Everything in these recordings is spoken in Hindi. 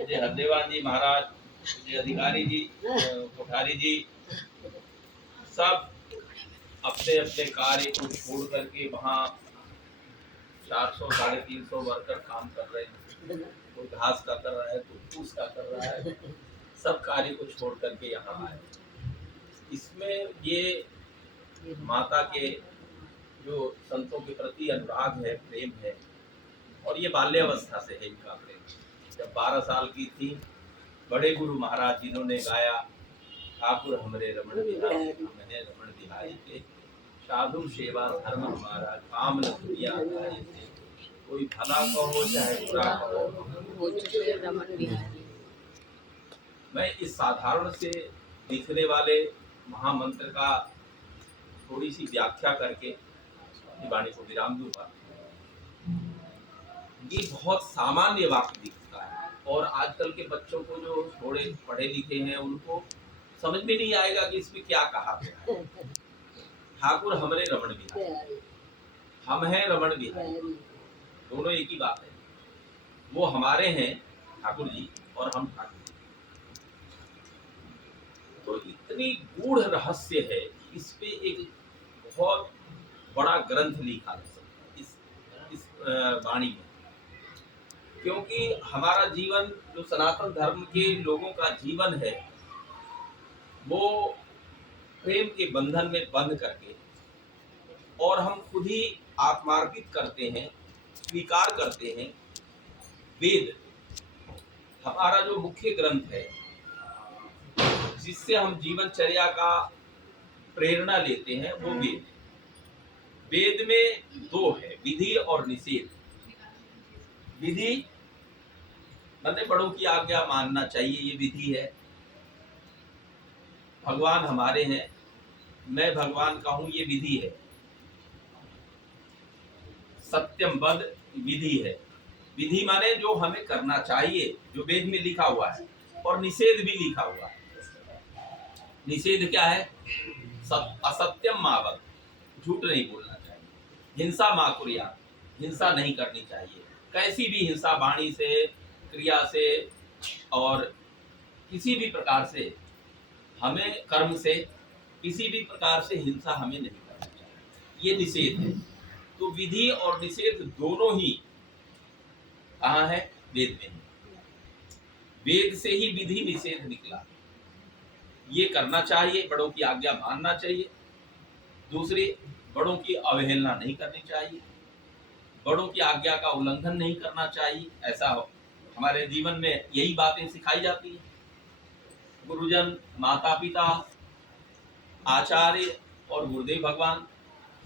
मुझे हरदेवान जी महाराज, मुझे अधिकारी जी, कोठारी जी, सब अपने अपने कार्य को छोड़ करके वहाँ 400 350 वर्कर काम कर रहे हैं। कोई घास का कर रहा है, कोई फूस का कर रहा है, सब कार्य को छोड़ करके यहाँ आए। इसमें ये माता के जो संतों के प्रति अनुराग है, प्रेम है, और ये बाल्यावस्था से है इनका प्रेम। जब 12 साल की थी, बड़े गुरु महाराज जिन्होंने गाया, ठाकुर हमरे रमण बिहारी, हमने रमण बिहारी के, साधु सेवा धर्म हमारा, काम न दुनिया धारी से, कोई भला कहो चाहे बुरा कहो, रमण बिहारी। मैं इस साधारण से दिखने वाले महामंत्र का थोड़ी सी व्याख्या करके वाणी को विराम दूंगा। ये बहुत सामान्य वाक्य दिखता है, और आजकल के बच्चों को जो थोड़े पढ़े लिखे हैं उनको समझ में नहीं आएगा कि इसमें क्या कहा गया। ठाकुर हमरे रमण बिहारी, हम हैं रमण बिहारी, दोनों एक ही बात है। वो हमारे हैं ठाकुर जी और हम ठाकुर जी। तो इतनी गूढ़ रहस्य है, इस पे एक बहुत बड़ा ग्रंथ लिखा जा सकता है इस वाणी में। क्योंकि हमारा जीवन, जो सनातन धर्म के लोगों का जीवन है, वो प्रेम के बंधन में बंध करके, और हम खुद ही आत्मार्पित करते हैं, स्वीकार करते हैं। वेद हमारा जो मुख्य ग्रंथ है, जिससे हम जीवनचर्या का प्रेरणा लेते हैं, वो वेद। वेद में दो है, विधि और निषेध। विधि मतलब बड़ों की आज्ञा मानना चाहिए, ये विधि है। भगवान हमारे हैं, मैं भगवान का हूं, ये विधि है। सत्यम वद विधि है। विधि माने जो हमें करना चाहिए, जो वेद में लिखा हुआ है, और निषेध भी लिखा हुआ है। निषेध क्या है? असत्यम मा वद, झूठ नहीं बोलना चाहिए। हिंसा मा कुर्यात्, हिंसा नहीं करनी चाहिए। कैसी भी हिंसा, वाणी से, क्रिया से, और किसी भी प्रकार से हमें, कर्म से, किसी भी प्रकार से हिंसा हमें नहीं करनी चाहिए, ये निषेध है। तो विधि और निषेध दोनों ही कहाँ है? वेद में। वेद से ही विधि निषेध निकला। ये करना चाहिए, बड़ों की आज्ञा मानना चाहिए। दूसरी, बड़ों की अवहेलना नहीं करनी चाहिए, बड़ों की आज्ञा का उल्लंघन नहीं करना चाहिए। ऐसा हो, हमारे जीवन में यही बातें सिखाई जाती है। गुरुजन, माता पिता, आचार्य और गुरुदेव भगवान,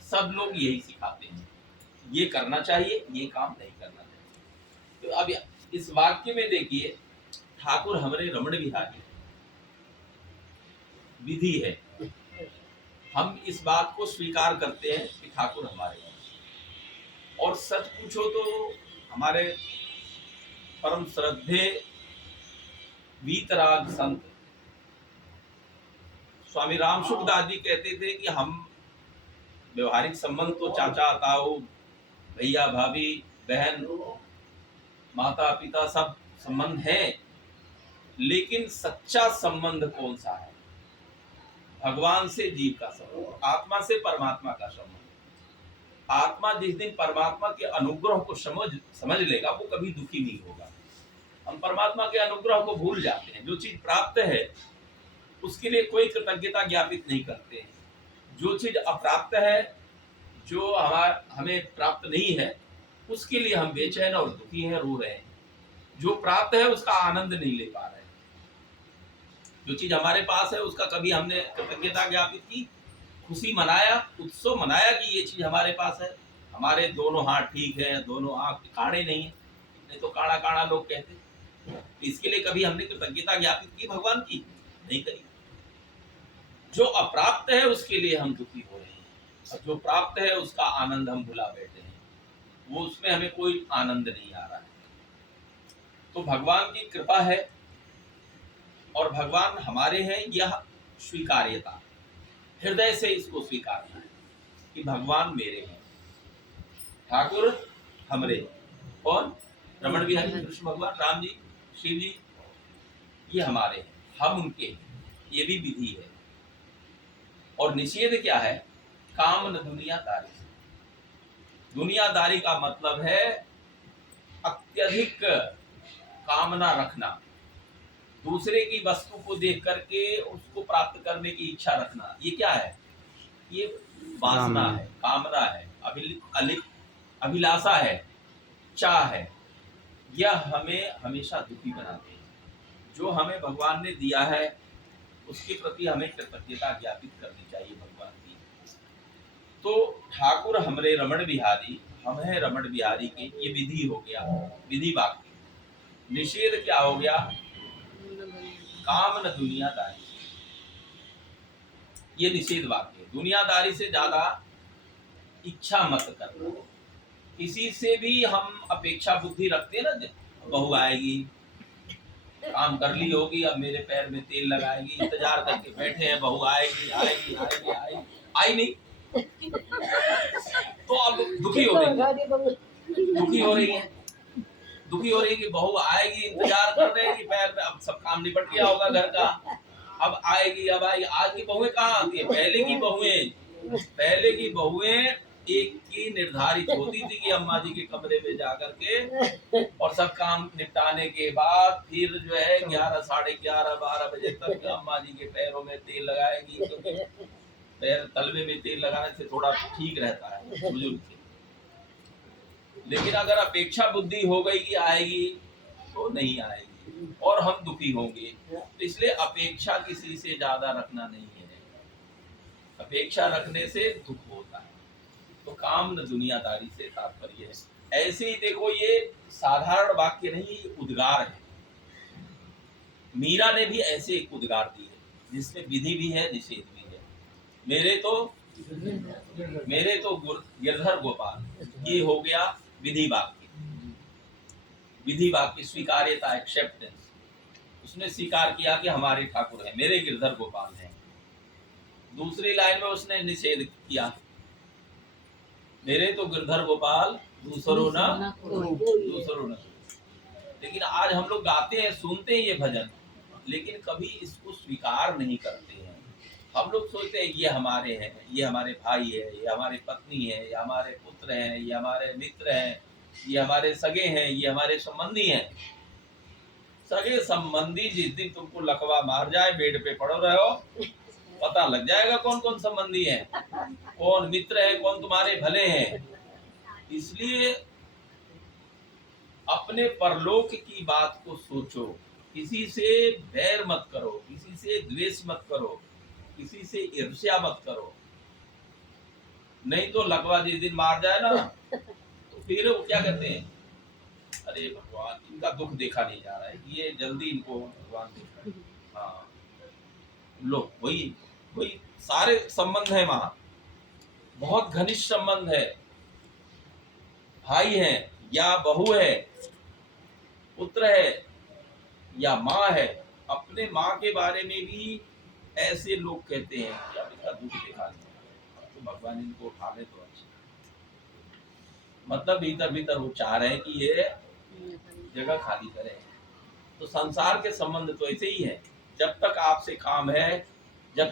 सब लोग यही सिखाते हैं, ये करना चाहिए, ये काम नहीं करना चाहिए। तो अब इस वाक्य में देखिए, ठाकुर हमरे रमण बिहारी विधि है। हम इस बात को स्वीकार करते हैं कि ठाकुर हमारे हैं। और सच पूछो तो हमारे परम श्रद्धेय वीतराग संत स्वामी राम सुखदास जी कहते थे कि हम व्यवहारिक संबंध तो चाचा ताऊ, भैया भाभी, बहन, माता पिता, सब संबंध है, लेकिन सच्चा संबंध कौन सा है? भगवान से जीव का संबंध, आत्मा से परमात्मा का संबंध। आत्मा जिस दिन परमात्मा के अनुग्रह को समझ लेगा, वो कभी दुखी नहीं होगा। हम परमात्मा के अनुग्रह को भूल जाते हैं। जो चीज प्राप्त है उसके लिए कोई कृतज्ञता ज्ञापित नहीं करते हैं। जो चीज अप्राप्त है, जो हमें प्राप्त नहीं है, उसके लिए हम बेचैन और दुखी हैं, रो रहे हैं। जो प्राप्त है उसका आनंद नहीं ले पा रहे हैं। जो चीज हमारे पास है उसका कभी हमने कृतज्ञता ज्ञापित की, खुशी मनाया, उत्सव मनाया कि ये चीज हमारे पास है। हमारे दोनों हाथ ठीक है, दोनों आंख काड़े नहीं है, नहीं तो काड़ा काड़ा लोग कहते। इसके लिए कभी हमने कृतज्ञता ज्ञापित की भगवान की? नहीं करी। जो अप्राप्त है उसके लिए हम दुखी हो रहे हैं, और जो प्राप्त है उसका आनंद हम भुला बैठे हैं। वो, उसमें हमें कोई आनंद नहीं आ रहा है। तो भगवान की कृपा है, और भगवान हमारे हैं, यह स्वीकार्यता, हृदय से इसको स्वीकारना है कि भगवान मेरे हैं, ठाकुर हमरे। और रमण बिहारी कृष्ण भगवान, राम जी, शिव जी, ये हमारे हैं, हम उनके हैं, ये भी विधि है। और निषेध क्या है? काम न दुनियादारी। दुनियादारी का मतलब है अत्यधिक कामना रखना, दूसरे की वस्तु को देख करके उसको प्राप्त करने की इच्छा रखना। ये क्या है? ये वासना है, कामना है, अभिलाषा है, चाह है। यह हमें हमेशा दुखी बनाते हैं। जो हमें भगवान ने दिया है उसके प्रति हमें कृतज्ञता ज्ञापित करनी चाहिए भगवान की। तो ठाकुर हमरे रमण बिहारी, हम है रमण बिहारी के, ये विधि हो गया, विधि वाक्य। निषेध क्या हो गया? काम न दुनियादारी, ये निषेध वाक्य। दुनियादारी से ज्यादा इच्छा मत करना। किसी से भी हम अपेक्षा बुद्धि रखते हैं ना, बहू आएगी, काम कर ली होगी, अब मेरे पैर में तेल लगाएगी, इंतजार करके बैठे हैं, बहू आएगी आएगी आएगी आएगी, आई नहीं तो अब दुखी हो रही है, दुखी हो रही है, दुखी हो रही है कि बहू आएगी, इंतजार कर रहे हैं कि पैर में, अब सब काम निपट गया होगा घर का, अब आएगी, अब आएगी। आज की बहुएं कहाँ आती है? पहले की बहुएं एक की निर्धारित होती थी कि अम्मा जी के कमरे में जाकर के और सब काम निपटाने के बाद फिर जो है 11, साढ़े 11, 12 बजे तक अम्मा जी के पैरों में तेल लगाएगी, क्योंकि पैर तलवे में तेल लगाने से थोड़ा ठीक रहता है बुजुर्ग के। लेकिन अगर अपेक्षा बुद्धि हो गई कि आएगी तो नहीं आएगी और हम दुखी होंगे। तो इसलिए अपेक्षा किसी से ज्यादा रखना नहीं है, अपेक्षा रखने से दुख होता है। तो काम न दुनियादारी से तात्पर्य है। ऐसे ही देखो, ये साधारण वाक्य नहीं, ये उद्गार है। मीरा ने भी ऐसे एक उद्गार दी है जिसमें विधि भी है, निषेध भी है। मेरे तो गिरधर गोपाल, ये हो गया विधि वाक्य। विधि वाक्य स्वीकार्यता, एक्सेप्टेंस। उसने स्वीकार किया कि हमारे ठाकुर है, मेरे गिरधर गोपाल हैं। दूसरी लाइन में उसने निषेध किया, मेरे तो गिरधर गोपाल दूसरों न। लेकिन आज हम लोग गाते हैं, सुनते हैं ये भजन, लेकिन कभी इसको स्वीकार नहीं करते हैं। हम लोग सोचते हैं ये हमारे हैं, ये हमारे भाई है, ये हमारे पत्नी है, ये हमारे पुत्र हैं, ये हमारे मित्र हैं, ये हमारे सगे हैं, ये हमारे संबंधी हैं। सगे संबंधी जिस दिन तुमको लकवा मार जाए, बेड पे पड़ो रहो, पता लग जाएगा कौन कौन संबंधी है, कौन मित्र है, कौन तुम्हारे भले हैं। इसलिए अपने परलोक की बात को सोचो, किसी से बैर मत करो, किसी से द्वेष मत करो, किसी से ईर्ष्या मत करो। नहीं तो लगवा जिस दिन मार जाए ना, तो फिर वो क्या कहते हैं, अरे भगवान, इनका दुख देखा नहीं जा रहा है, ये जल्दी इनको भगवान देख रहे हैं। हाँ, लो वही सारे संबंध है वहां, बहुत घनिष्ठ संबंध है, भाई है या बहू है, पुत्र है या माँ है। अपने माँ के बारे में भी ऐसे लोग कहते हैं कि अब इसका दुख देखा नहीं, तो भगवान इनको उठा ले तो अच्छा। मतलब भीतर भीतर वो चाह रहे हैं कि ये जगह खाली करे। तो संसार के संबंध तो ऐसे ही है, जब तक आपसे काम है, जब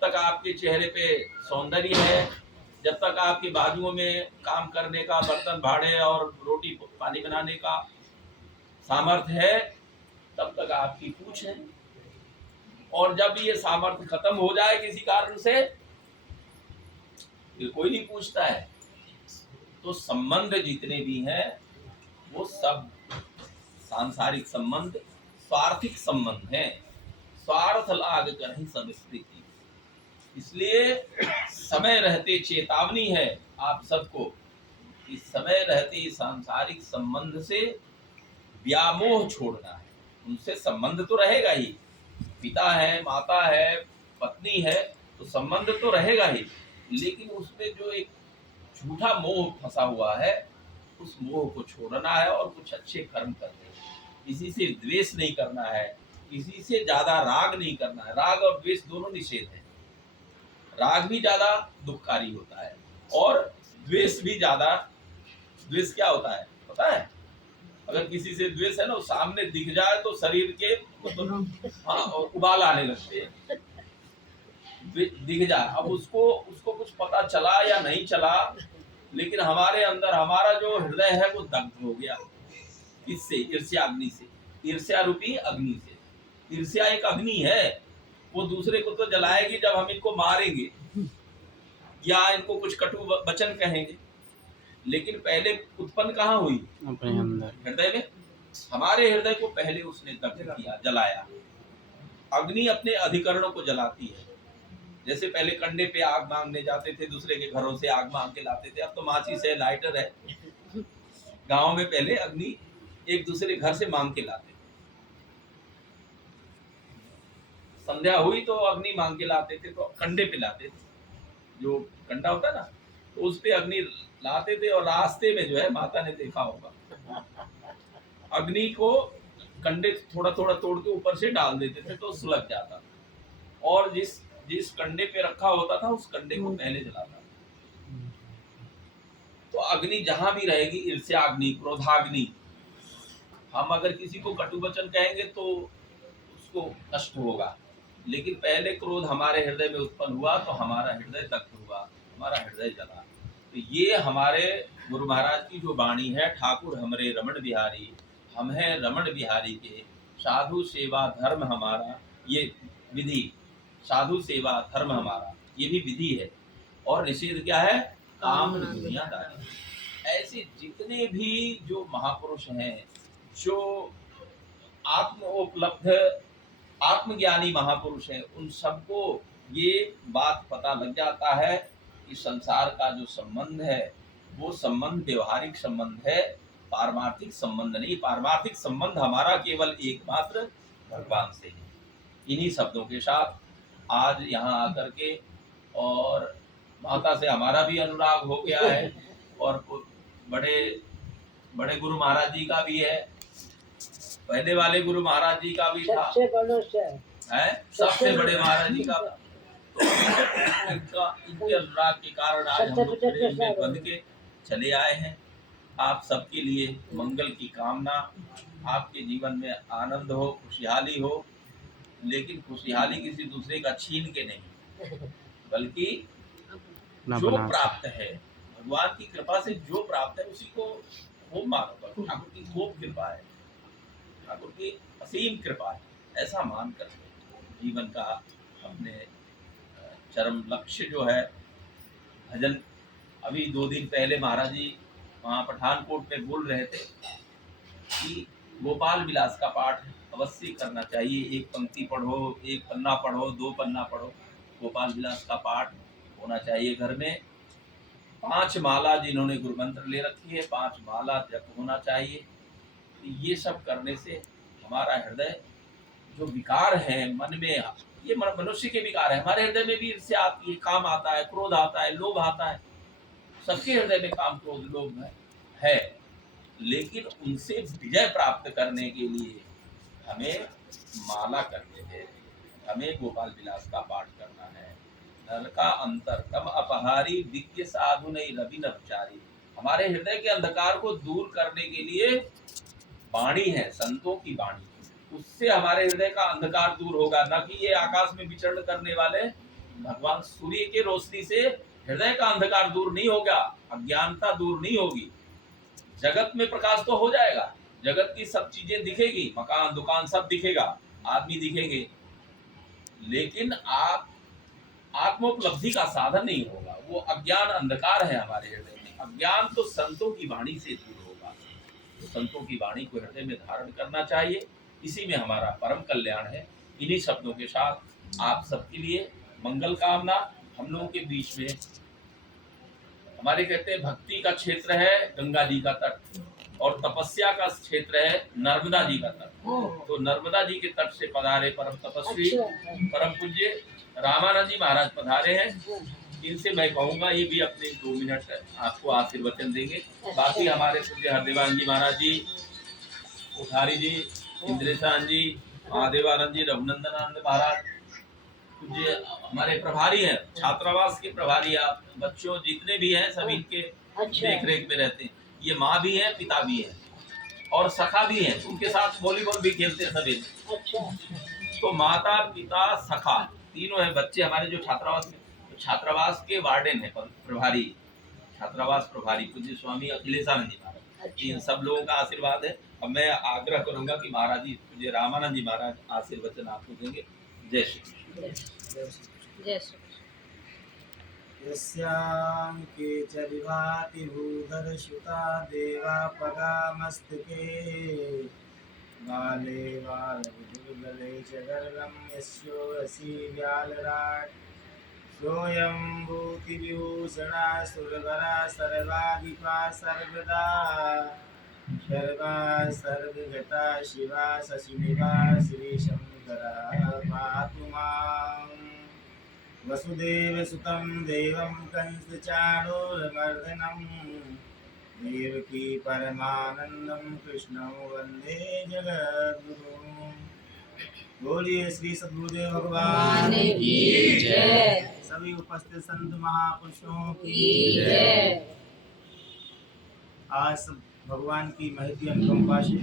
तक आपके चेहरे पे सौंदर्य है, जब तक आपके बाजुओं में काम करने का, बर्तन भाड़े और रोटी पानी बनाने का सामर्थ्य है, तब तक आपकी पूछ है। और जब ये सामर्थ्य खत्म हो जाए किसी कारण से, फिर कोई नहीं पूछता है। तो संबंध जितने भी हैं वो सब सांसारिक संबंध, स्वार्थिक संबंध हैं। स्वार्थ लाग कर ही सब स्थिति। इसलिए समय रहते चेतावनी है आप सबको कि समय रहते सांसारिक संबंध से व्यामोह छोड़ना है। उनसे संबंध तो रहेगा ही, पिता है, माता है, पत्नी है, तो संबंध तो रहेगा ही, लेकिन उसमें जो एक झूठा मोह फंसा हुआ है, उस मोह को छोड़ना है और कुछ अच्छे कर्म करने हैं। किसी से द्वेष नहीं करना है, किसी से ज्यादा राग नहीं करना है। राग और द्वेष दोनों निषेध है। राग भी ज्यादा दुखकारी होता है और द्वेष भी ज्यादा। द्वेष क्या होता है पता है? अगर किसी से द्वेष है ना, वो सामने दिख जाए तो शरीर के मतलब हाँ उबाल आने लगते हैं, दिख जाए। अब उसको उसको कुछ पता चला या नहीं चला, लेकिन हमारे अंदर हमारा जो हृदय है वो दग्ध हो गया। इससे ईर्ष्या अग्नि से, ईर्ष्या रूपी अग्नि से। ईर्ष्या एक अग्नि है, वो दूसरे को तो जलाएगी जब हम इनको मारेंगे या इनको कुछ कटु वचन कहेंगे, लेकिन पहले उत्पन्न कहाँ हुई? अपने अंदर, हृदय में। हमारे हृदय को पहले उसने दग्ध किया, जलाया। अग्नि अपने अधिकरणों को जलाती है। जैसे पहले कंडे पे आग मांगने जाते थे, दूसरे के घरों से आग मांग के लाते थे, अब तो माचिस है, लाइटर है। गांव में पहले अग्नि एक दूसरे घर से मांग के लाते थे। संध्या हुई तो अग्नि मांग के लाते थे, तो कंडे पे लाते थे, जो कंडा होता है ना, तो उस पे अग्नि लाते थे। और रास्ते में जो है, माता ने देखा होगा, अग्नि को कंडे थोड़ा थोड़ा तोड़ के ऊपर से डाल देते थे तो सुलग जाता था, और जिस जिस कंडे पे रखा होता था उस कंडे को पहले जलाता। तो अग्नि जहां भी रहेगी, ईर्ष्या अग्नि, क्रोधाग्नि, हम अगर किसी को कटु वचन कहेंगे तो उसको कष्ट होगा, लेकिन पहले क्रोध हमारे हृदय में उत्पन्न हुआ तो हमारा हृदय दग्ध हुआ, हमारा हृदय जला। तो ये हमारे गुरु महाराज की जो वाणी है, ठाकुर हमरे रमण बिहारी, हम हैं रमण बिहारी के, साधु सेवा धर्म हमारा, ये विधि, साधु सेवा धर्म हमारा, ये भी विधि है। और निषेध क्या है? काम दुनियादारी। ऐसे जितने भी जो महापुरुष हैं, जो आत्मोपलब्ध आत्मज्ञानी महापुरुष हैं, उन सबको ये बात पता लग जाता है कि संसार का जो संबंध है वो संबंध व्यवहारिक संबंध है, पारमार्थिक संबंध नहीं। पारमार्थिक संबंध हमारा केवल एकमात्र भगवान से है। इन्हीं शब्दों के साथ आज यहाँ आकर के, और माता से हमारा भी अनुराग हो गया है, और बड़े बड़े गुरु महाराज जी का भी है, पहले वाले गुरु महाराज जी का भी था, सबसे बड़े महाराज जी का। तो इनके अनुराग के कारण आज हम लोग प्रेम में बंध के चले आए हैं। आप सबके लिए मंगल की कामना, आपके जीवन में आनंद हो, खुशहाली हो, लेकिन खुशहाली किसी दूसरे का छीन के नहीं, बल्कि जो प्राप्त है भगवान की कृपा से, जो प्राप्त है उसी को खूब मानो। ठाकुर की खूब कृपा है, ठाकुर की असीम कृपा है, ऐसा मानकर जीवन का अपने चरम लक्ष्य जो है भजन। अभी 2 दिन पहले महाराज जी वहाँ पठानकोट में बोल रहे थे कि गोपाल विलास का पाठ अवश्य करना चाहिए। 1 पंक्ति पढ़ो, 1 पन्ना पढ़ो, 2 पन्ना पढ़ो, गोपाल विलास का पाठ होना चाहिए घर में। 5 माला जिन्होंने गुरु मंत्र ले रखी है, 5 माला जप होना चाहिए। ये सब करने से हमारा हृदय जो विकार है मन में, ये मनुष्य के विकार है, हमारे हृदय में भी ईर्ष्या आती है, काम आता है, क्रोध आता है, लोभ आता है। सबके हृदय में काम, क्रोध, लोभ है, लेकिन उनसे विजय प्राप्त करने के लिए हमें माला करने हैं, हमें गोपाल विलास का पाठ करना है। नर का अंतर तम अपहारी, विज्ञ साधु नहीं रवि न विचारी। हमारे हृदय के अंधकार को दूर करने के लिए वाणी है, संतों की वाणी, उससे हमारे हृदय का अंधकार दूर होगा। न कि ये आकाश में विचरण करने वाले भगवान सूर्य के रोशनी से हृदय का अंधकार दूर नहीं होगा, अज्ञानता दूर नहीं होगी। जगत में प्रकाश तो हो जाएगा, जगत की सब चीजें दिखेगी, मकान दुकान सब दिखेगा, आदमी दिखेंगे, लेकिन आप आत्मोपलब्धि का साधन नहीं होगा। वो अज्ञान अंधकार है हमारे हृदय में। अज्ञान तो संतों की वाणी से दूर होगा। तो संतों की वाणी को हृदय में धारण करना चाहिए, इसी में हमारा परम कल्याण है। इन्हीं शब्दों के साथ आप सबके लिए मंगल कामना। हम लोगों के बीच में हमारे कहते हैं भक्ति का क्षेत्र है गंगा जी का तट, और तपस्या का क्षेत्र है नर्मदा जी का तट। तो नर्मदा जी के तट से पधारे परम तपस्वी परम पूज्य रामानंद जी महाराज पधारे हैं। इनसे मैं कहूँगा ये भी अपने 2 मिनट आपको आशीर्वचन देंगे। बाकी हमारे पूज्य हरदेवानंद जी महाराज जी, कोठारी जी, इंद्रेशान जी, महादेवानंद जी, रघुनंदनानंद महाराज, पूज्य हमारे प्रभारी हैं, छात्रावास के प्रभारी, आप बच्चों जितने भी हैं सभी इनके देख रेख में रहते हैं। ये माँ भी है, पिता भी है, और सखा भी हैं, उनके साथ वॉलीबॉल भी खेलते हैं सभी। अच्छा। तो माता पिता सखा तीनों हैं बच्चे हमारे जो छात्रावास में। तो छात्रावास के वार्डन है प्रभारी, छात्रावास प्रभारी पूज्य स्वामी अखिलेशानंद जी महाराज। इन सब लोगों का आशीर्वाद है। अब मैं आग्रह करूंगा कि महाराज जी पूज्य रामानंद जी महाराज आशीर्वचन आपको देंगे। जय श्री कृष्ण। जय श्री यस्यां केचरिभाति भूधरसुता देवा पगामस्तके बाले बालविदुर्गले च गर्भं यस्योऽसि व्यालराट् सोऽयं भूतिविभूषणा सुरवरा सर्वाधिपा सर्वदा सर्वा सर्वगता शिवा शशिनिभा श्रीशङ्करा पातु माम् वसुदेवसुतं देवं कंसचाणूरमर्दनं देवकी परमानंदं कृष्णं वंदे जगद्गुरुं। बोलिए श्री सद्गुरुदेव भगवान की जय। सभी उपस्थित संत महापुरुषों की जय। आज सब भगवान की महती अनुकंपा से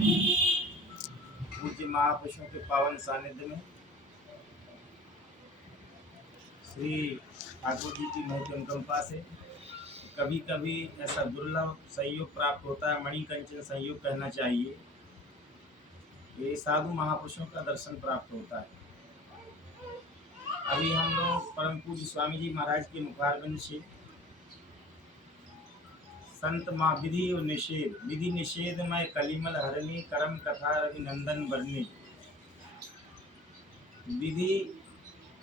पूज्य महापुरुषों के पावन सानिध्य में श्री ठाकुर जी की महती अनुकंपा से कभी कभी ऐसा दुर्लभ संयोग प्राप्त होता है, मणिकंचन संयोग कहना चाहिए, ये साधु महापुरुषों का दर्शन प्राप्त होता है। अभी हम लोग परम पूज्य स्वामी जी महाराज के मुखारबिंद से संत माँ विधि और निषेध, विधि निषेध में कलिमल हरणी करम कथा अभिनंदन बरनी, विधि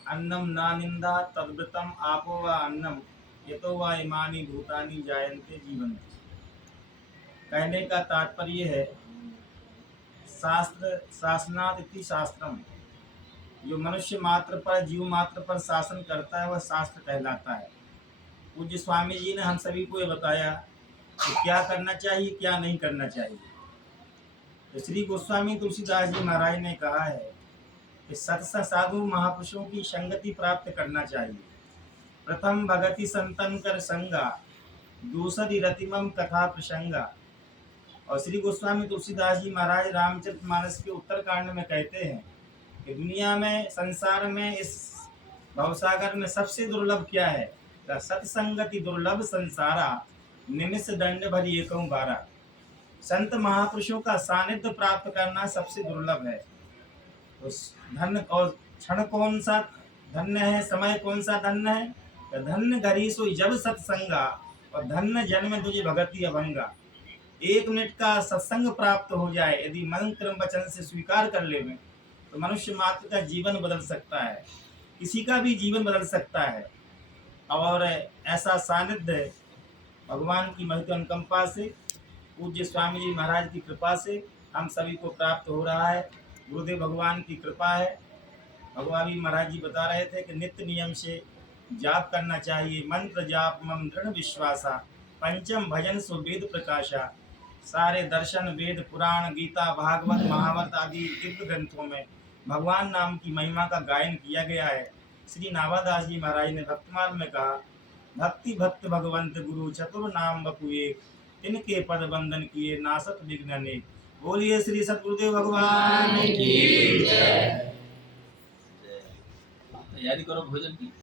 अन्नम ना निंदा तद्व्रतम आपो व अन्नम यतो व इमानी भूतानि जायन्ते जीवन्ति। कहने का तात्पर्य है शास्त्र शासनात् इति शास्त्रम, जो मनुष्य मात्र पर जीव मात्र पर शासन करता है वह शास्त्र कहलाता है। पूज्य स्वामी जी ने हम सभी को ये बताया कि क्या करना चाहिए क्या नहीं करना चाहिए। तो श्री गोस्वामी तुलसीदास जी महाराज ने कहा है कि सत्संग साधु महापुरुषों की संगति प्राप्त करना चाहिए। प्रथम भगति संतन कर संगा, दूसरी रतिमम कथा प्रसंगा। और श्री गोस्वामी तुलसीदास जी महाराज रामचरितमानस के उत्तरकांड में कहते हैं कि दुनिया में संसार में इस भवसागर में सबसे दुर्लभ क्या है? सत्संगति दुर्लभ संसारा निमिष दंड भरी एकम बारा। संत महापुरुषों का सानिध्य प्राप्त करना सबसे दुर्लभ है। तो धन और क्षण कौन सा धन्य है, समय कौन सा धन्य है? तो धन्य घरी सोई जब सत्संगा और धन्य जन्म तुझे भगति अभंगा। 1 मिनट का सत्संग प्राप्त हो जाए यदि मन क्रम वचन से स्वीकार कर ले तो मनुष्य मात्र का जीवन बदल सकता है, किसी का भी जीवन बदल सकता है। और ऐसा सानिध्य भगवान की महती अनुकंपा से पूज्य स्वामी जी महाराज की कृपा से हम सभी को प्राप्त हो रहा है। गुरुदेव भगवान की कृपा है। भगवान जी महाराज जी बता रहे थे कि नित्य नियम से जाप करना चाहिए। मंत्र जाप मम दृढ़ विश्वासा, पंचम भजन सो वेद प्रकाशा। सारे दर्शन वेद पुराण गीता भागवत महाभारत आदि दिव्य ग्रंथों में भगवान नाम की महिमा का गायन किया गया है। श्री नावादास जी महाराज ने भक्तमाल में कहा, भक्ति भक्त भगवंत गुरु चतुर नाम बपु एक, तिनके पद बंदन किए नासत विघ्न अनेक। बोलिए श्री सतगुरुदेव भगवान की जय। तैयारी करो भोजन की।